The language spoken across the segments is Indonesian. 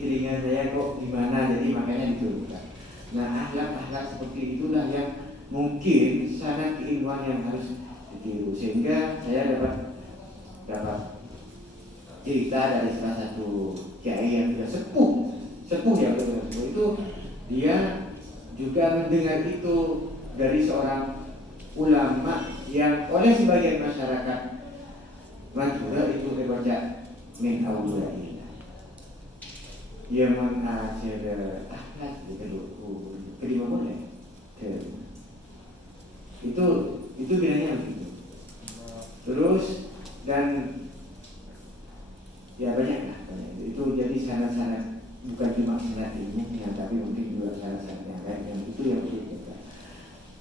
Iringan saya kok gimana, jadi makanya diturunkan. Nah, akhlak-akhlak seperti itulah yang mungkin sangat keilmuan yang harus ditiru. Sehingga saya dapat cerita dari salah satu kiai yang sudah sepuh ya betul itu, dia juga mendengar itu dari seorang ulama yang oleh sebagian masyarakat Madura itu dibaca min awliya. Dia mengajar akhlak kelima boleh. Itu bilangnya begitu. Terus dan ya banyak. Itu jadi syarat-syarat bukan cuma syarat ilmunya, tapi mungkin juga syarat-syarat yang lain, dan itu yang perlu kita.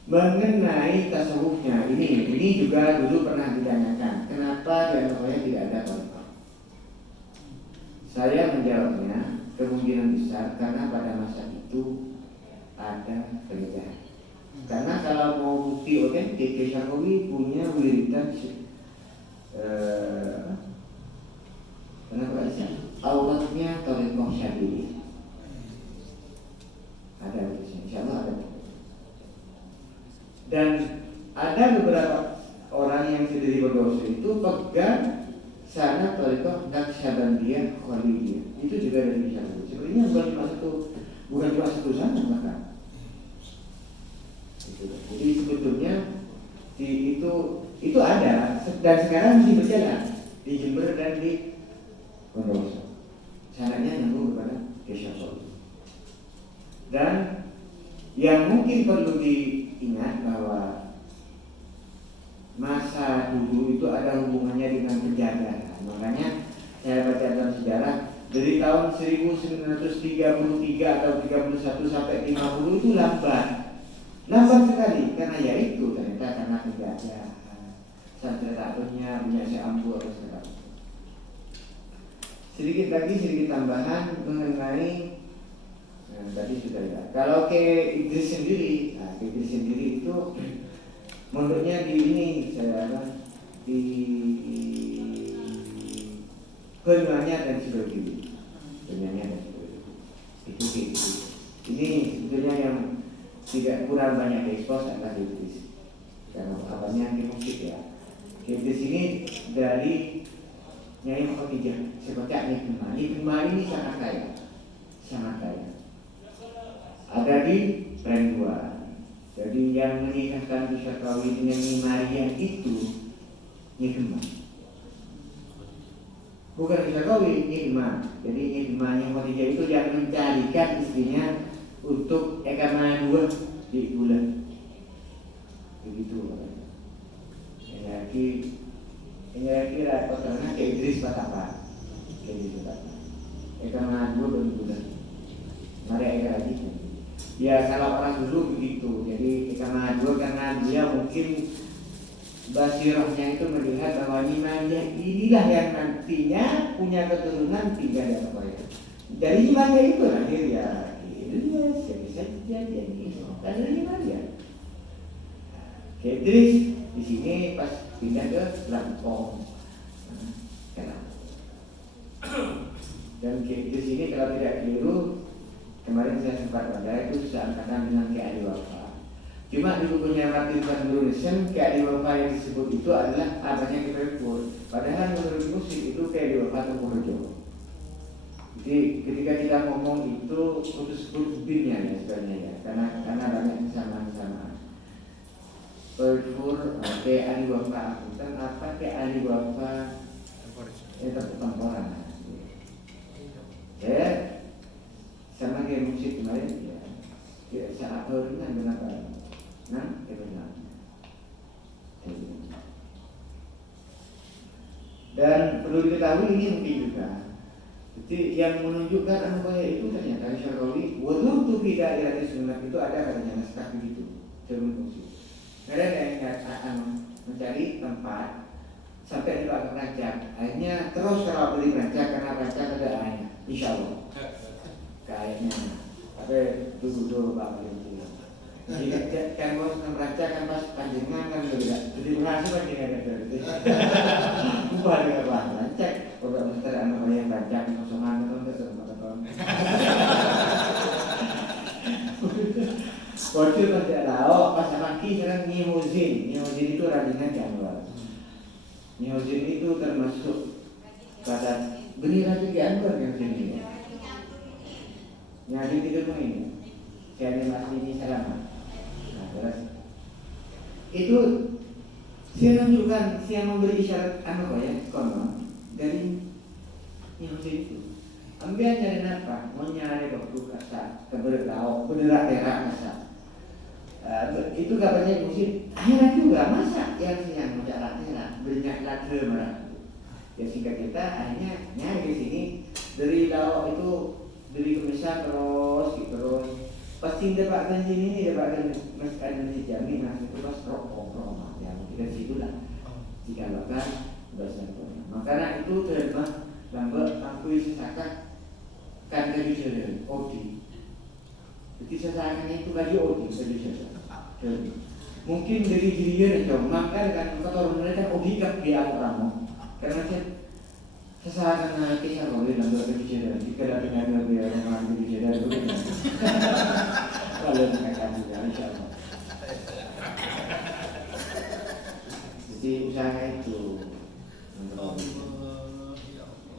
Mengenai tasawufnya ini juga dulu pernah ditanyakan, kenapa di Anatolia tidak ada tariqah? Saya menjawabnya kemungkinan besar karena pada masa itu ada penjajahan. Karena kalau mau bukti otentik, Kiai Sarkowi punya wiridan kenapa bisa? Awalnya tariqah Syadili. Ada tulisnya, insyaallah ada. Dan ada beberapa orang yang sendiri berdosa itu pegang sana tariqah Naqsyabandiyah Khalidiyah. Itu juga dari Syarqi. Sebenarnya bukan cuma satu sana bahkan. Jadi sebetulnya itu ada dan sekarang masih berjalan di Jember dan di Bondowoso. Sananya nyambung kepada Syarqi. Dan yang mungkin perlu diingat bahwa masa dulu itu ada hubungannya dengan penjajahan. Makanya saya baca dalam sejarah dari tahun 1933 atau 31 sampai 50 itu lambat sekali karena ya itu ternyata karena penjajahan. Santretadonya punya Syambu atau segala. Sedikit tambahan mengenai tadi sudah ya. Kalau ke Idris sendiri, itu menurutnya di ini saya di Kenyanya dan sebagainya. Itu gitu. Ini sebetulnya yang tidak kurang banyak diekspos adalah Idris. Karena awalnya di musik ya. Idris ini dari Nyai Khadijah, sebutnya Hikmah ini sangat kaya. Ada di Prenduan. Jadi yang menikahkan Syarqawi dengan Nyi Maria itu Hikmah. Bukan Syarqawi, Hikmah. Jadi Hikmahnya Khadijah itu yang mencarikan istrinya untuk Eka dua di bulan. Begitu. Ini lagi repot karena ke Idris Patapa. Eka dua di bulan. Maria Eka lagi. Ya kalau orang dulu begitu. Jadi karena dia mungkin basirahnya itu melihat bahwa Nyi Maria inilah yang nantinya punya keturunan tinggal di Anatolia. Dari Nyi Maria itu lahir ya Indonesia bisa jadi ini. Karena Nyi Maria. Idris di sini pas pindah ke Lampung. Dan Idris ini kalau tidak keliru, kemarin saya sempat baca itu seangkatan dengan Ki Adi Wafa. Cuma di bukunya Martin van Brunessen, Ki Adi Wafa yang disebut itu adalah abahnya Ki Pepur. Padahal menurut musik itu Ki Adi Wafa Tengkurejo. Jadi ketika kita ngomong itu putus binnya ya sebenarnya ya, karena banyak kesamaan. Pepur, Ki Adi Wafa, bukan apa Ki Adi Wafa temporan. Sama kayak musik kemarin ya saat dengan kenapa? Dan perlu diketahui ini mungkin juga. Jadi yang menunjukkan Anatolia itu ternyata Syarqawi walaupun tuh tidak ada sunnah itu ada katanya naskah begitu sebelum musik. Karena dia akan mencari tempat sampai di belakang rancak. Akhirnya terus kalau beli rancak karena rancak ada airnya. Insyaallah. Kayaknya tapi dulu Pak Beli. Jadi kan mau neraca kan pas panjenengan kan tidak. Jadi berhasil panjenengan itu. Bukan dengan Pak rancak, kalau misalnya anak yang rancak kosongan itu Bocor masih ada. Oh, pas lagi sekarang Nihozin. Nihozin itu radingan Januar. Nihozin itu termasuk pada benih racun Januar yang sini. Nyari tidur ini. Saya masih ini selama. Nah, terus itu saya menunjukkan, saya memberi isyarat konon dari Nihozin itu. Ambil nyari apa? Mau nyari waktu kasar, keberat lauk, berderak derak kasar. Itu kabarnya musik akhirat juga, masa yang siang mencarat akhirat banyak lagi merah. Ya singkat kita akhirnya nyari di sini dari lauk itu dari kemisah terus pasti dapatkan sini dapatkan masakan di jamin mas itu pas rokok ya kita situ lah jika bahkan bahasa makanya itu terima lambat akui sesakat kan kaji saja odi jadi sesakannya itu kaji odi kaji saja. Mungkin dari dirinya dan maka kan kata orang mereka obligat dia orang karena sesakan kisah boleh nambah kebijakan jika ada dengan dia orang kebijakan itu kalau mereka juga insyaallah. Jadi usaha itu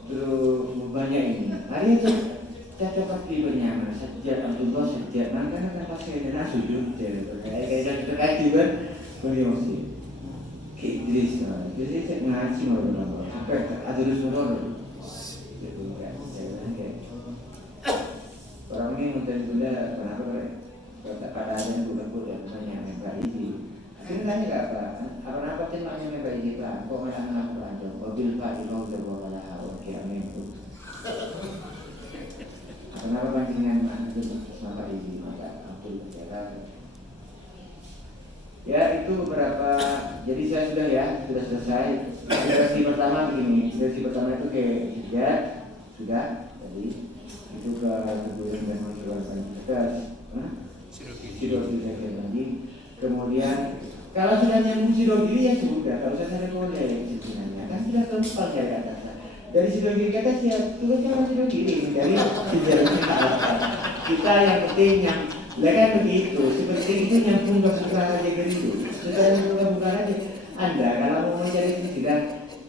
terus banyak ini hari itu saya dapat bernyaman sejak Abdullah sejak mana kan pasti ada sujud kayak juga beryosi Idris jadi saya ngaji mau apa ada dulu orang ini mudah-mudah kenapa pada ada budak-budak banyak yang baik akhirnya tanya apa temanya yang baik Pak kok malah anak mobil Pak di mobil bawa kiamin itu kenapa bandingan itu maka ini maka aku bicara ya itu beberapa jadi saya sudah selesai versi pertama begini versi pertama itu kayak sudah jadi itu ke kemudian dan mencoba kita Sidogiri lagi kemudian kalau sudah nyambung Sidogiri ya sudah kalau saya boleh sebenarnya kan sudah tempat ya kata dari Sidogiri kata siap tugasnya orang Sidogiri dari sejarah kita yang penting yang kan begitu seperti itu nyambung ke bukan aja gitu setelah nyambung ke bukan aja Anda kalau mau mencari silsilah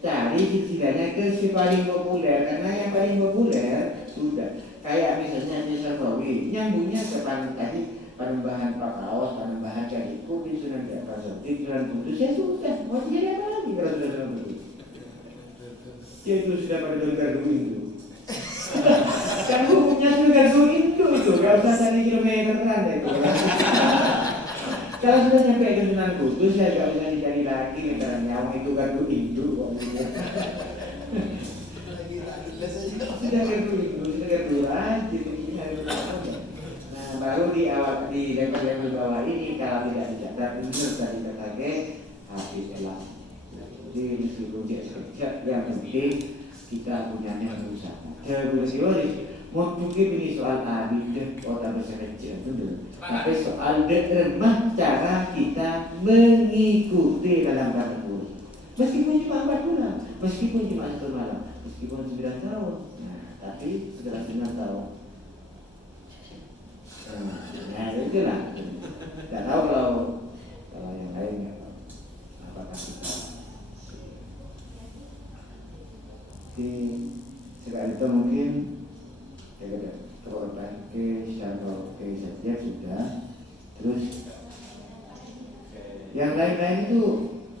cari silsilahnya ke si paling populer karena yang paling populer sudah kayak misalnya Nisarbawi nyambungnya ke tadi Panembahan Pakaos, Panembahan Cadiku, di Sunan Jaya di Sunan Kudus ya sudah mau jadi apa lagi kalau sudah Sunan Kudus ya itu sudah pada gardu itu kan hukumnya sudah gardu itu gak usah cari kilometeran itu kalau sudah sampai ke Sunan Kudus ya gak usah dicari lagi meteran nyawa itu gardu itu sudah gardu aja nah baru di awal di level bawah ini kalau tidak dicatat ini sudah dicatatkan habis elas. Jadi meskipun dia sekejap yang penting kita punyanya berusaha. Teori mau mungkin ini soal abid orang bersekecil dulu. Tapi soal remah cara kita mengikuti dalam kategori. Meskipun cuma 4 bulan, meskipun cuma 1 malam, meskipun 9 tahun. Nah, tapi setelah 9 tahun. Nah, itulah. Tidak tahu kalau yang lain apakah kita di sekali itu mungkin terorban ke saja sudah terus yang lain-lain itu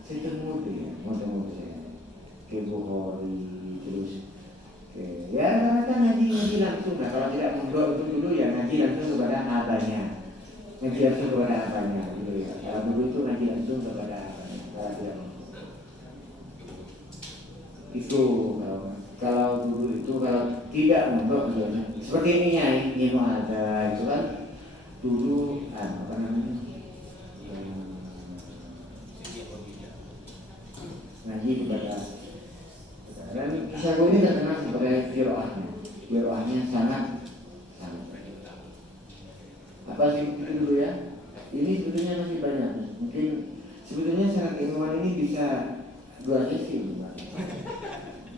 setemu saya ke Bukhari terus ya kan ngaji langsung lah kalau tidak mundur itu dulu ya ngaji langsung kepada abahnya ngaji langsung kepada abahnya gitu ya kalau dulu itu ngaji langsung kepada abahnya itu kalau dulu itu kalau tidak untuk seperti ini mau ada itu kan dulu apa namanya ngaji kepada dan kisah ini terkenal sebagai kiroahnya sangat apa sih itu dulu ya ini sebetulnya masih banyak mungkin sebetulnya sangat ilmuwan ini bisa 2 sesi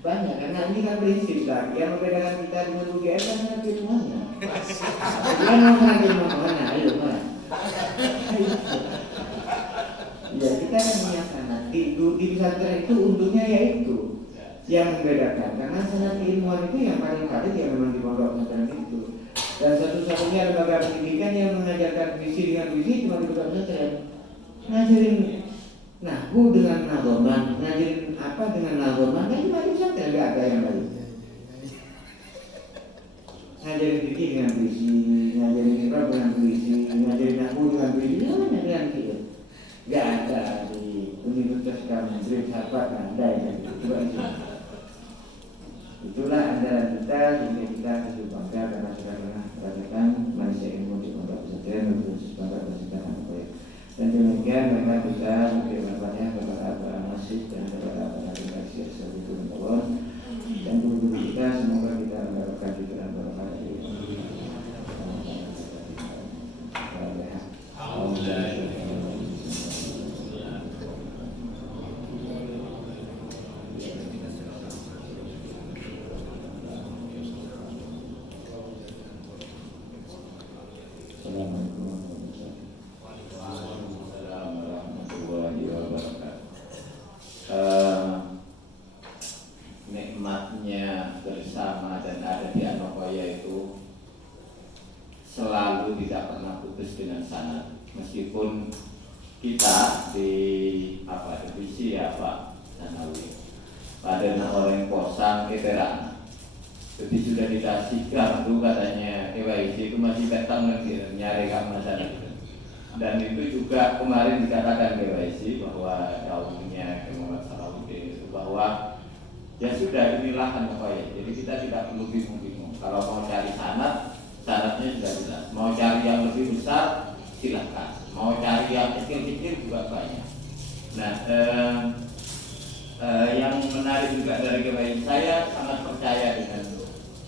Banyak, karena ini kan prinsip kan. Yang membedakan kita dengan UGM kan sanad ilmuannya. Dia mau sanad ilmu mana? Ayo mana? Ya kita kan punya sanad. Di pesantren itu untungnya yaitu yang membedakan. Karena sanad ilmuwan itu yang paling valid ya memang di pondok pesantren itu. Dan satu-satunya lembaga pendidikan yang mengajarkan visi dengan visi cuma di pondok pesantren. Ngajarin nahwu dengan nadhoman, ngajarin apa dengan nadhoman, kan cuma di pesantren, nggak ada yang lain. Ngajarin fikih dengan visi, ngajarin iqra dengan visi, ngajarin nahwu dengan visi, namanya dengan visi. Nggak ada di universitas Cambridge, Harvard, nggak ada yang gitu. Coba di sini. Itulah andalan kita sehingga kita cukup bangga karena sudah pernah merasakan manusia ilmu di pondok pesantren khusus pondok pesantren Ampel. Dan demikian mereka bisa memberikan banyak kepada para masjid dan kepada para generasi seperti itu dan guru kita semoga kita mendapatkan pikiran berkah dari nikmatnya bersama dan ada di Anokoya itu selalu tidak pernah putus dengan sanad. Meskipun kita di divisi apa Sanawi pada orang posang keterangan. Jadi sudah dikasih kartu katanya KYC itu masih datang lagi nyari kamu sana. Dan itu juga kemarin dikatakan KYC bahwa daunnya Muhammad Salahuddin itu bahwa ya sudah inilah Anokoya. Jadi kita tidak perlu bingung-bingung. Kalau mau cari sanad, sanadnya sudah jelas. Mau cari yang lebih besar, silakan. Mau cari yang kecil-kecil juga banyak. Nah, yang menarik juga dari KYC, saya sangat percaya dengan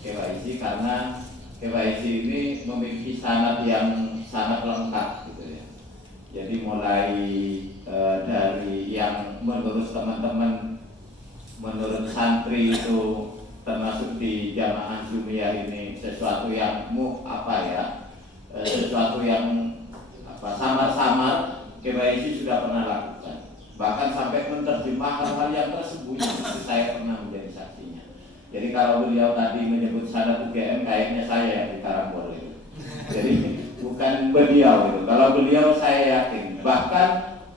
KYC karena KYC ini memiliki sanad yang sangat lengkap gitu ya. Jadi mulai dari yang menurut teman-teman, menurut santri itu termasuk di jamaah Jumiyah ini sesuatu yang sesuatu yang samar-samar KYC sudah pernah lakukan. Bahkan sampai menerjemahkan hal yang tersembunyi itu saya pernah menjadi saksinya. Jadi kalau beliau tadi menyebut sanad UGM kayaknya saya yang di Karambol itu. Jadi bukan beliau itu. Kalau beliau saya yakin. Bahkan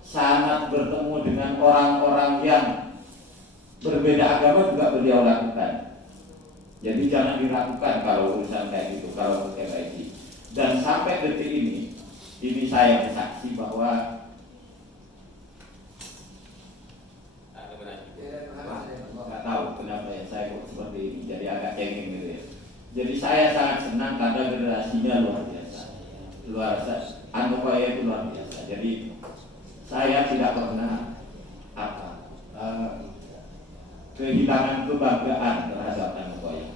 sanad bertemu dengan orang-orang yang berbeda agama juga beliau lakukan. Jadi jangan dilakukan kalau urusan kayak gitu, kalau KYC. Dan sampai detik ini saya bersaksi bahwa nggak tahu kenapa ya saya kok seperti ini, jadi agak cengeng gitu ya. Jadi saya sangat senang karena generasinya luar biasa, Anokoya itu luar biasa. Jadi saya tidak pernah kehilangan kebanggaan terhadap Anokoya.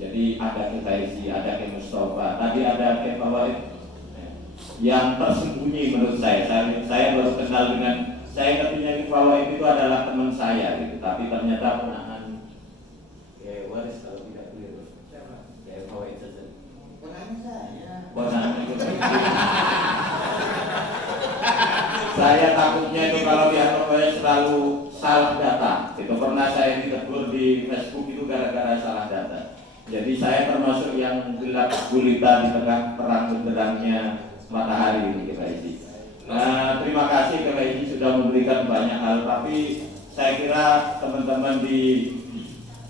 Jadi ada KYC, ada Mustafa, tadi ada Fawaid yang tersembunyi menurut saya. Saya baru kenal dengan, saya ngertinya Fawaid itu adalah teman saya gitu, tapi ternyata ponakan waris kalau tidak keliru. Fawaid saja. Ponakan saya. Ponakan itu. Saya takutnya itu kalau di Anokoya selalu salah data. Itu pernah saya ditegur di Facebook itu gara-gara salah data. Jadi saya termasuk yang gelap gulita di tengah terang benderangnya matahari ini KYC. Nah, terima kasih KYC sudah memberikan banyak hal, tapi saya kira teman-teman di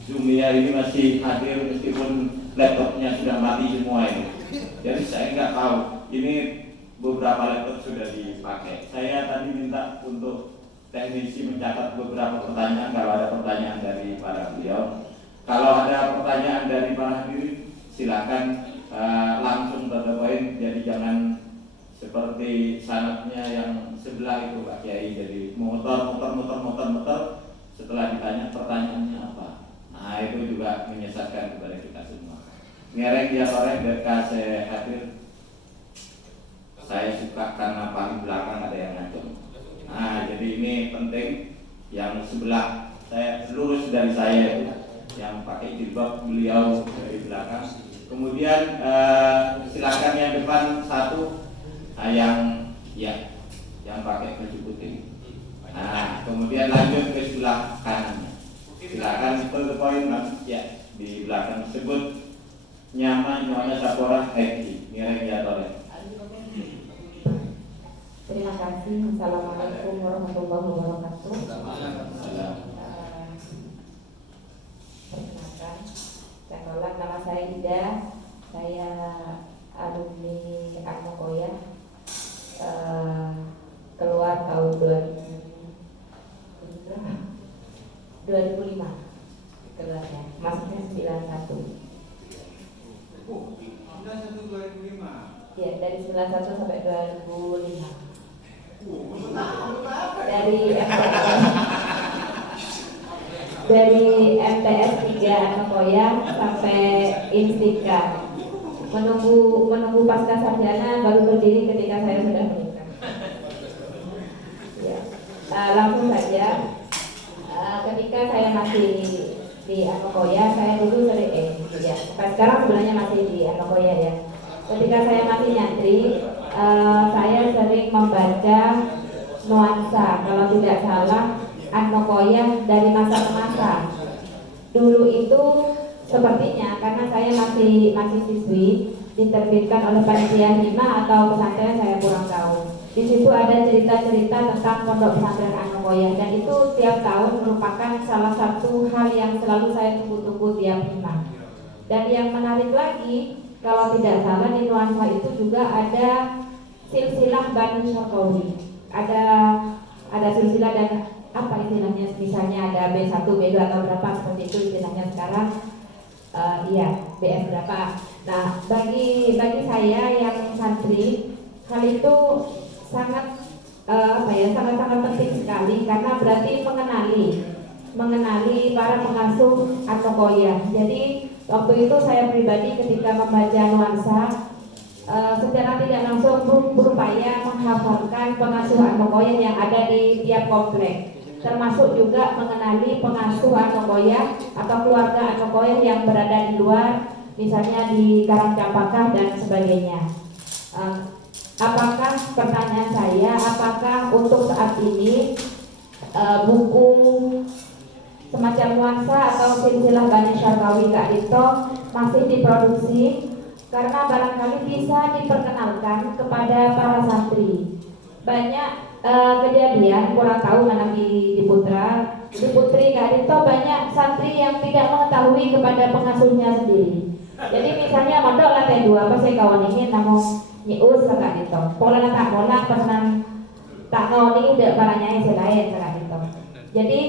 Jumiyah ini masih hadir meskipun laptopnya sudah mati semua ini. Jadi saya nggak tahu ini beberapa laptop sudah dipakai. Saya tadi minta untuk teknisi mencatat beberapa pertanyaan kalau ada pertanyaan dari para beliau. Kalau ada pertanyaan dari para hadirin silakan langsung to the point. Jadi jangan seperti sanadnya yang sebelah itu Pak Kiai, jadi muter setelah ditanya pertanyaannya apa. Nah itu juga menyesatkan kepada kita semua. Ngereng dia sore berkah saya hadir. Saya suka karena paling belakang ada yang ngacung. Nah jadi ini penting, yang sebelah saya lurus dari saya itu yang pakai jilbab, beliau dari belakang. Kemudian silakan yang depan satu, yang pakai baju putih. Nah, kemudian lanjut ke sebelah kanan. Silakan to the point, Mas. Ya, di belakang tersebut nyaman Yohana Sapora Eki Mireng Yatore. Terima kasih. Assalamualaikum warahmatullahi wabarakatuh. Perkenalkan, saya tolak, nama saya Ida. Saya alumni Atmokoya. Keluar tahun 2005 keluarnya, masuknya 91. Ya, dari 91 sampai 2005. Dari MTS 3 Atmokoya sampai Instika. Menunggu pasca sarjana baru berdiri ketika saya sudah menikah. Ya. Langsung saja. Ketika saya masih di Atmokoya, saya dulu sering sekarang sebenarnya masih di Atmokoya ya. Ketika saya masih nyantri, saya sering membaca nuansa, kalau tidak salah, Atmokoya dari masa ke masa. Dulu itu sepertinya karena saya masih siswi, diterbitkan oleh panitia hima atau pesantren, saya kurang tahu. Di situ ada cerita-cerita tentang pondok pesantren Atmokoya, dan itu tiap tahun merupakan salah satu hal yang selalu saya tunggu-tunggu tiap hima. Dan yang menarik lagi, kalau tidak salah di nuansa itu juga ada silsilah Bani Syarqawi. Ada silsilah dan apa istilahnya, misalnya ada B1, B2 atau berapa seperti itu istilahnya sekarang. BS berapa. Nah, bagi saya yang santri, hal itu sangat sangat penting sekali, karena berarti mengenali para pengasuh Atmokoya. Jadi waktu itu saya pribadi ketika membaca nuansa, secara tidak langsung berupaya menghafalkan pengasuh Atmokoya yang ada di tiap komplek, termasuk juga mengenali pengasuh Atmokoya atau keluarga Atmokoya yang berada di luar, misalnya di Karangcampakah dan sebagainya. Pertanyaan saya, apakah untuk saat ini buku semacam nuansa atau silsilah Bani Syarqawi Kak Dito masih diproduksi? Karena barangkali bisa diperkenalkan kepada para santri. Banyak kejadian, kurang tahu mana di Putra, di Putri Kak Dito, banyak santri yang tidak mengetahui kepada pengasuhnya sendiri. Jadi misalnya mondok lantai 2, pas saya kawan ini namun nyius Kak Dito, pola tak molang pesan tak ngoni udah parahnya selain Kak Dito. Jadi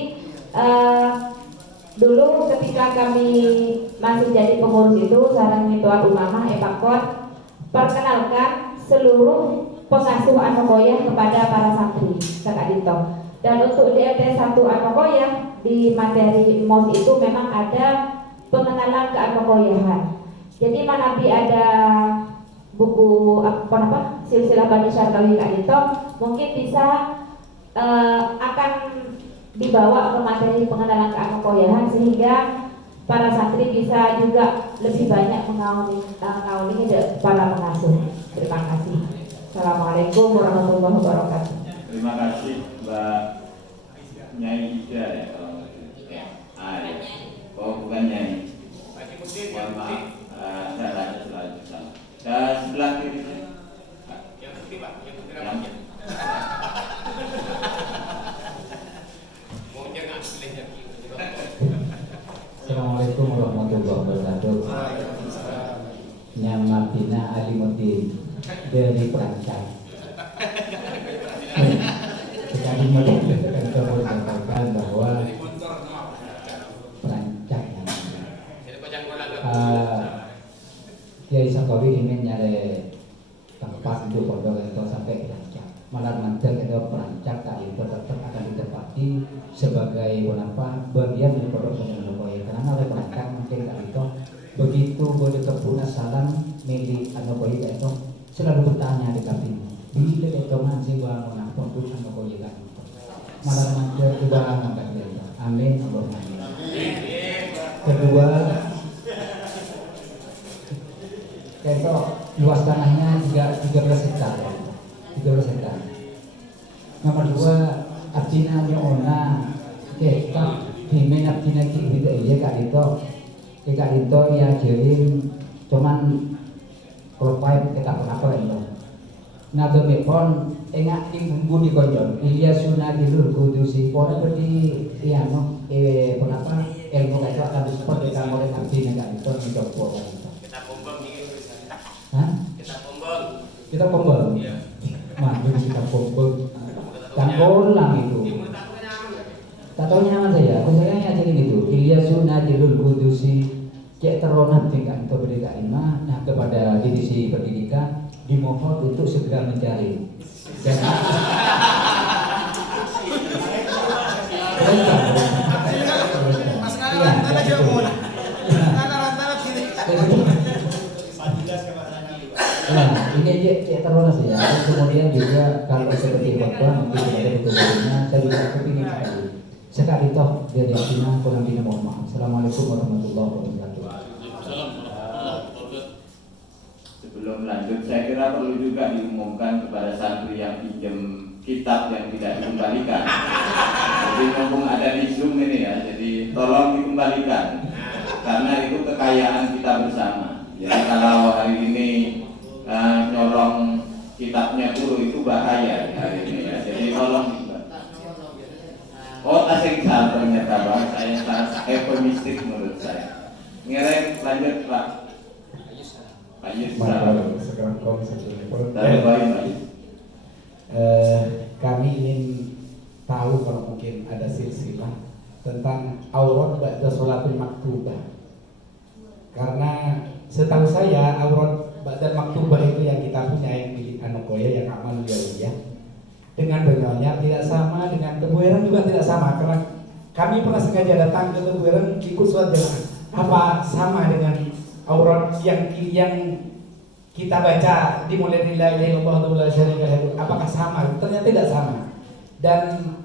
dulu ketika kami masih jadi pengurus itu, sarang Tuan Umamah Epakot perkenalkan seluruh pengasuh Atmokoya kepada para santri Kak Dito. Dan untuk DLT 1 Atmokoya, di materi MOS itu memang ada pengenalan ke Atmokoyahan. Jadi manabi ada buku silsilah Bani Syarqawi Kak Dito, mungkin bisa akan dibawa ke materi pengenalan ke Atmokoyahan, sehingga para santri bisa juga lebih banyak mengauni para pengasuh. Terima kasih. Assalamualaikum warahmatullahi wabarakatuh. Terima kasih Mbak Nyai Ida ya. Oh bukan Nyai. Mohon maaf, saya selalu salah. Dan sebelah kiri yang putih Pak, yang putih rambutnya. Assalamualaikum warahmatullahi wabarakatuh. Nyamatina Alimuddin dari Perancang. Sekali mendengarkan katakan bahwa Perancang Kiai Syarqawi ingin nyari tempat untuk pondok itu sampai Perancang. Malah nanti itu Perancang tadi tetap akan ditempati sebagai bagian dari pondok Atmokoya. Karena oleh Perancang mungkin tadi itu begitu boleh kepunas salam milik Atmokoya itu selalu bertanya di kami, bila itu ngaji bangun pondok Atmokoya kan? Malah nanti juga angkat dia. Amin Allahumma amin. Kedua, itu luas tanahnya 13 hektar. 13 hektar. Nomor 2, abdina nyoona kita himen abdina kita iya kak itu ya kirim cuman profile kita apa itu. Nah demikian enggak bumbu di konjon iya sunah dilur kudusi pokoknya berarti iya no kenapa ilmu itu akan disupport kita mulai abdina kak itu mencoba Kita pombong nih. Hah? Kita pombong Iya. Waduh kita pombong tanggolang itu tak tahu nyaman saya aja gitu Ilyasu Najilul Kudusi cek teronat tingkat itu pendidikan imah. Nah kepada divisi pendidikan dimohon untuk segera mencari Nah, ini cek teronas ya. Kemudian juga kalau seperti khotbah mungkin ada dokumennya. Saya juga kepingin sekali toh dari Atina kurang lebih mohon maaf. Assalamualaikum warahmatullahi wabarakatuh. Sebelum lanjut, saya kira perlu juga diumumkan kepada santri yang pinjam kitab yang tidak dikembalikan. Jadi mumpung ada di Zoom ini ya, jadi tolong dikembalikan karena itu kekayaan kita bersama. Jadi kalau hari ini nyolong kitabnya dulu itu bahaya hari ini ya. Jadi tolong tasing salah ternyata bang, saya sangat eufemistik menurut saya. Ngereng lanjut Pak. Pak Yusra. Sekarang kami ingin tahu kalau mungkin ada silsilah tentang aurat ba'da sholatul maktubah. Karena setahu saya aurat ba'da maktubah itu yang kita punya yang milik Anokoya yang amal jauhiyah dengan Benyonya tidak sama, dengan Tebuireng juga tidak sama. Karena kami pernah sengaja datang ke Tebuireng ikut sholat jamaah. Apa sama dengan aurat yang kita baca dimulai dari la ilaha illallah la syarika lahu, apakah sama? Ternyata tidak sama. Dan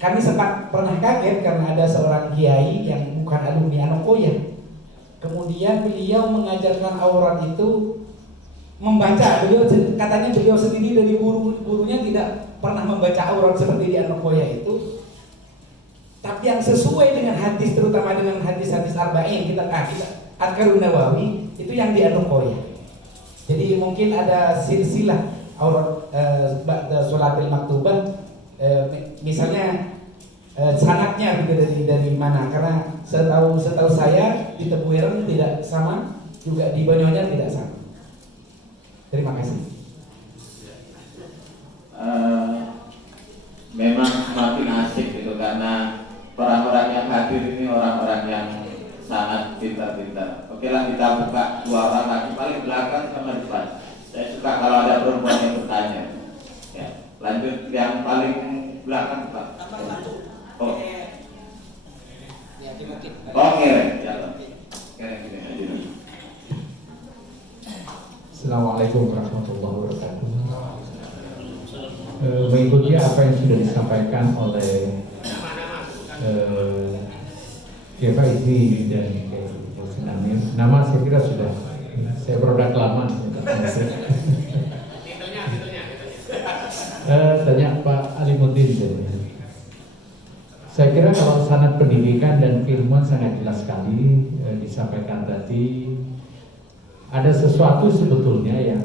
kami sempat pernah kaget karena ada seorang kiai yang bukan alumni Anokoya. Kemudian beliau mengajarkan aurat itu membaca. Katanya beliau sendiri dari gurunya tidak pernah membaca aurat seperti di Anokoya itu. Tapi yang sesuai dengan hadis, terutama dengan hadis-hadis arba'in kita Adkarun Nawawi itu yang di Anokoya. Jadi mungkin ada silsilah aurat sholatil maktubah, misalnya sanadnya dari mana? Karena setahu saya di Tebuireng tidak sama, juga di Banyuanyar tidak sama. Terima kasih. Memang semakin asik gitu karena orang-orang yang hadir ini orang-orang yang sangat pintar-pintar. Oke lah, kita buka dua orang lagi paling belakang sama depan. Saya suka kalau ada perempuan yang bertanya. Ya, lanjut yang paling belakang Pak. Oh, ngereng, jalan. Ngereng gini aja. Assalamualaikum warahmatullahi wabarakatuh. Mengikuti apa yang sudah disampaikan oleh Kiai Faizi dan nama saya kira sudah saya produk lama. Tanya Pak Alimuddin. Saya kira kalau sanad pendidikan dan keilmuan sangat jelas sekali disampaikan tadi. Ada sesuatu sebetulnya yang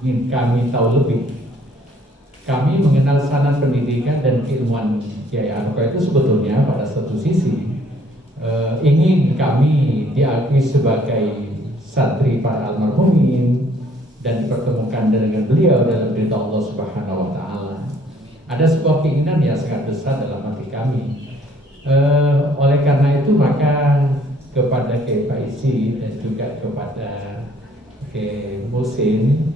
ingin kami tahu lebih. Kami mengenal sanad pendidikan dan keilmuan Kiai Anokoya itu sebetulnya pada satu sisi ingin kami diakui sebagai santri para almarhumin dan dipertemukan dengan beliau dalam ridha Allah Subhanahu wa taala. Ada sebuah keinginan yang sangat besar dalam hati kami. Oleh karena itu maka kepada Kiai Faizi dan juga kepada Kiai Musin,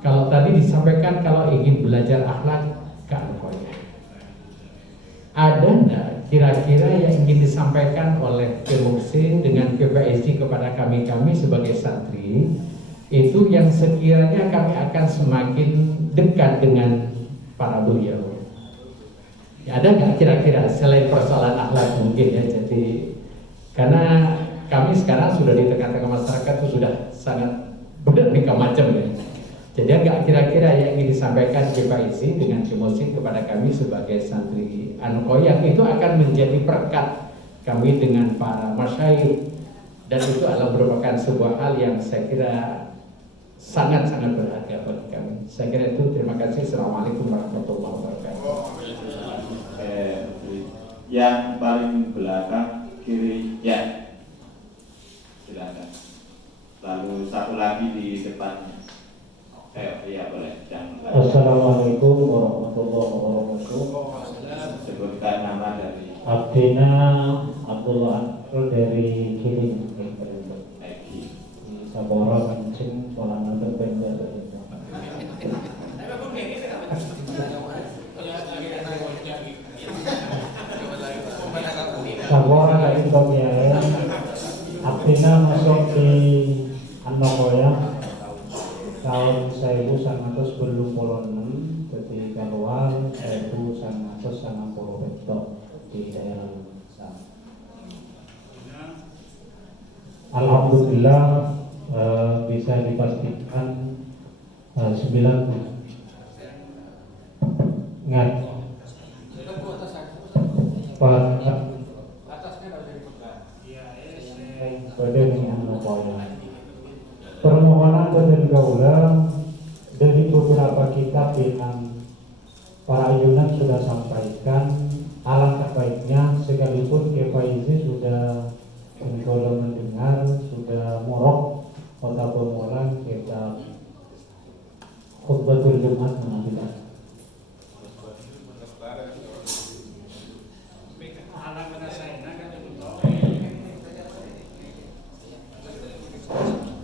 kalau tadi disampaikan kalau ingin belajar akhlak ke Anokoya, ada enggak kira-kira yang ingin disampaikan oleh Kiai Musin dengan Kiai Faizi kepada kami sebagai santri itu yang sekiranya kami akan semakin dekat dengan para beliau? Ada nggak kira-kira selain persoalan akhlak mungkin ya, jadi karena kami sekarang sudah di tengah-tengah masyarakat itu sudah sangat beraneka macam ya. Jadi agak kira-kira yang ingin disampaikan Pak Isi dengan emosi kepada kami sebagai santri Anukoya itu akan menjadi perkat kami dengan para masyayikh, dan itu adalah merupakan sebuah hal yang saya kira sangat-sangat berharga bagi kami. Saya kira itu, terima kasih. Assalamualaikum warahmatullahi wabarakatuh. Yang paling belakang kiri, ya, silakan. Lalu satu lagi di depannya. Iya boleh. Assalamualaikum warahmatullahi wabarakatuh. Sebutkan nama dari Abdina Abdullah dari Kiling. Eki. Sabora kencing polangan berbeda. Sabora dari Kopiaya. Abdina masuk di Anukoya tahun 1996 ketika keluar 1990 di daerah Makassar. Alhamdulillah bisa dipastikan 9 ngat pada permohonan Badan Gaula dari beberapa kitab yang para ayunan sudah sampaikan, alangkah baiknya sekalipun KPIZ sudah Gaula mendengar, sudah morok kota permohonan kitab khutbatul Jumat mengambil.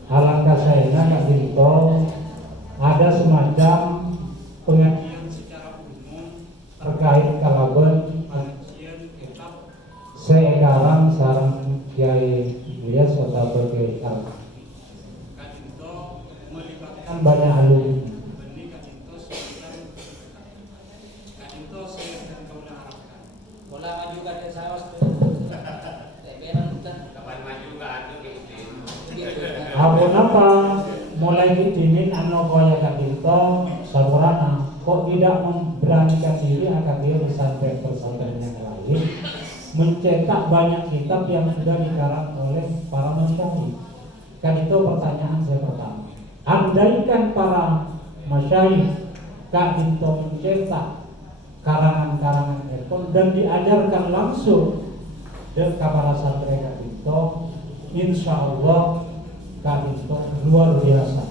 Alangkah sayangnya Kak Dinto ada semacam pengajian secara umum terkait kalaban pengajian kitab sekarang sarang Kiai Ilyas atau Kiai Kak Dinto melibatkan banyak alumni. Benih Kak Dinto sekarang Kak Dinto saya dan Gaula harapkan. Bola maju ke saya Ampun apa mulai didimin Anukoya Kak Dinto Saburana kok tidak memberanikan diri akan dia pesantren-pesantren yang lain mencetak banyak kitab yang sudah dikarang oleh para masyayikh. Kan itu pertanyaan saya pertama. Andaikan para masyayikh Kak Dinto mencetak karangan-karangan ekor dan diajarkan langsung ke para santri Kak Dinto, insya Allah Kak Dinto luar biasa.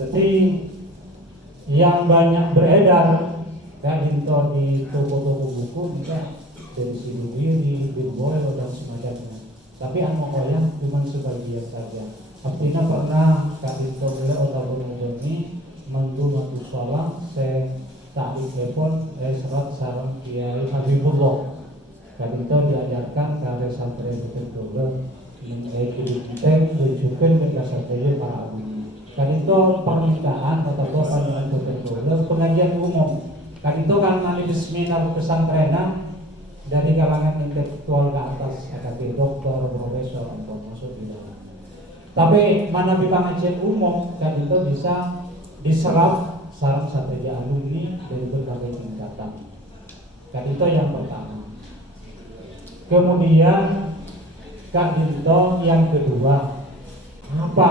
Jadi yang banyak beredar Kak Dinto di toko-toko buku juga dari Siduri, di Billboard dan semacamnya. Tapi Anukoya cuma sebagian saja. Artinya pernah Kak Dinto beliau atau ini menggunakan sholat saya tak telepon serat sarang Kiai Habibullah. Kak Dinto diajarkan ke santri betul-betul kita tunjukkan ke santri para abdi. Kan itu permintaan atau pandangan betul-betul pengajian umum. Kan itu kan nanti di seminar pesantrenan dari kalangan intelektual ke atas, AKP doktor, profesor atau masuk di dalam. Tapi mana di pengajian umum kan itu bisa diserap sarang santri alumni dari berbagai tingkatan. Kan itu yang pertama. Kemudian Kak Dinto yang kedua, apa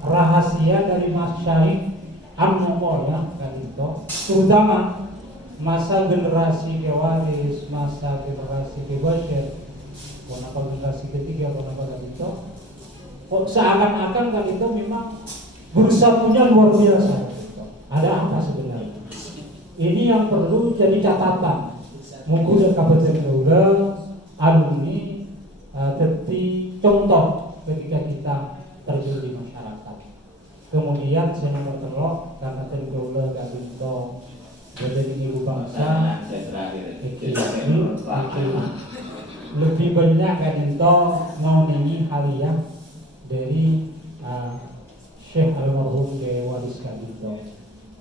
rahasia dari masyayikh Anukoya Kak Dinto, terutama masa generasi kewaris, masa generasi kebasyir, kenapa generasi ketiga, kenapa Kak Dinto, kok seakan-akan Kak Dinto memang bersatunya luar biasa. Ada apa sebenarnya? Ini yang perlu jadi catatan. Mungkin Kabupaten Gaula alumni jadi contoh ketika kita terjun di masyarakat. Kemudian saya nomor telok karena Gaula Kak Dinto menjadi ibu bangsa, lebih banyak Kak Dinto mau nyanyi harian dari Syekh almarhum Kiai Waris Kak Dinto.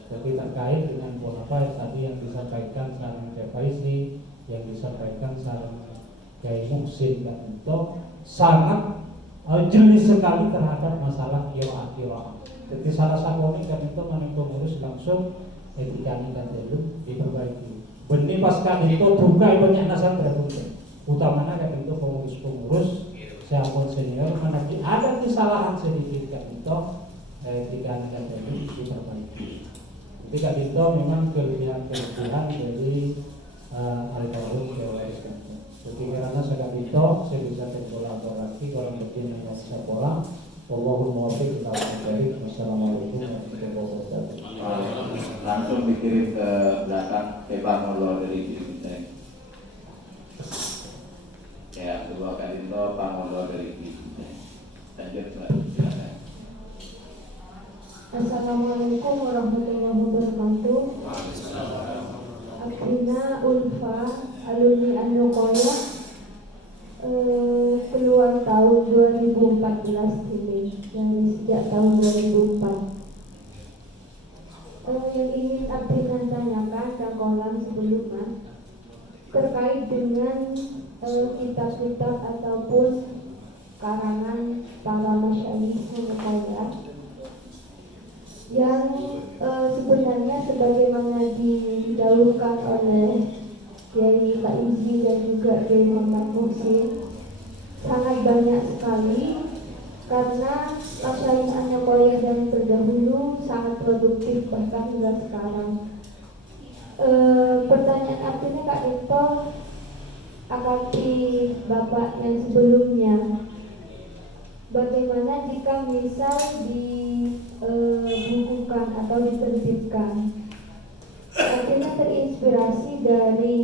Jadi terkait dengan apa tadi yang disampaikan sarang Kiai Faisli, yang disampaikan sarang Kiai Muksin dan untuk sangat jeli sekali terhadap masalah kira-kira. Jadi salah satu kan itu pengurus langsung etikanya dan dulu diperbaiki. Benih pasca itu buka banyak nasan terbentuk. Utamanya kan itu pengurus siapapun senior mana ada kesalahan sedikit kan itu etikanya dan dulu diperbaiki. Ketika itu memang kelebihan dari almarhum Kiai. Jadi karena saya itu saya bisa berkolaborasi kalau begini dengan sekolah. Allahumma wafiq ila aqwali. Wassalamualaikum warahmatullahi wabarakatuh. Langsung dikirim ke belakang ke Pak Molo dari Indonesia. Ya, dua kali itu Pak Molo dari Indonesia. Lanjut, silakan. Assalamualaikum warahmatullahi wabarakatuh. Akhirnya Ulfa alumni Anokoya keluar tahun 2014 ini, dari sejak tahun 2004. Yang ingin Abdina tanyakan dan kolam sebelumnya terkait dengan kitab-kitab ataupun karangan para masyayikh Anokoya yang sebenarnya sebagaimana didahulukan oleh Kiai Pak Izzi dan juga Kiai Muhammad Muhsin sangat banyak sekali, karena masyayikh Anokoya yang terdahulu sangat produktif bahkan hingga sekarang. Pertanyaan artinya Kak Ito akati Bapak yang sebelumnya, bagaimana jika misal dibukukan atau diterbitkan, artinya terinspirasi dari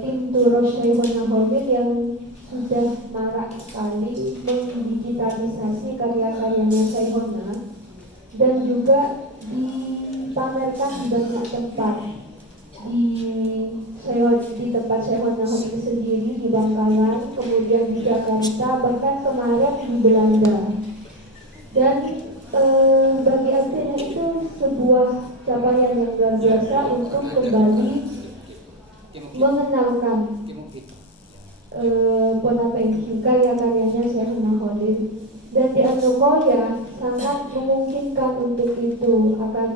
tim Turos Syekhona Khalil yang sudah marak sekali mendigitalisasi karya-karyanya Syekhona dan juga dipamerkan di banyak tempat, di tempat Syekhona Khalil sendiri di Bangkalan, kemudian di Jakarta, bahkan kemarin di Belanda. Dan bagi artinya itu sebuah capaian yang luar biasa untuk kembali mengenalkan karya-karyanya Syekhona Khalil. Dan di Anokoya sangat memungkinkan untuk itu, akan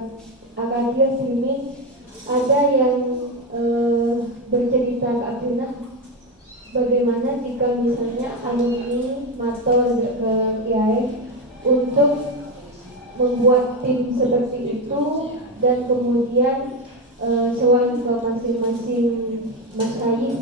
dia ingin ada yang bercerita ke Abdina bagaimana jika misalnya alumni matur ke Kiai untuk membuat tim seperti itu dan kemudian sewan ke masing-masing masyayikh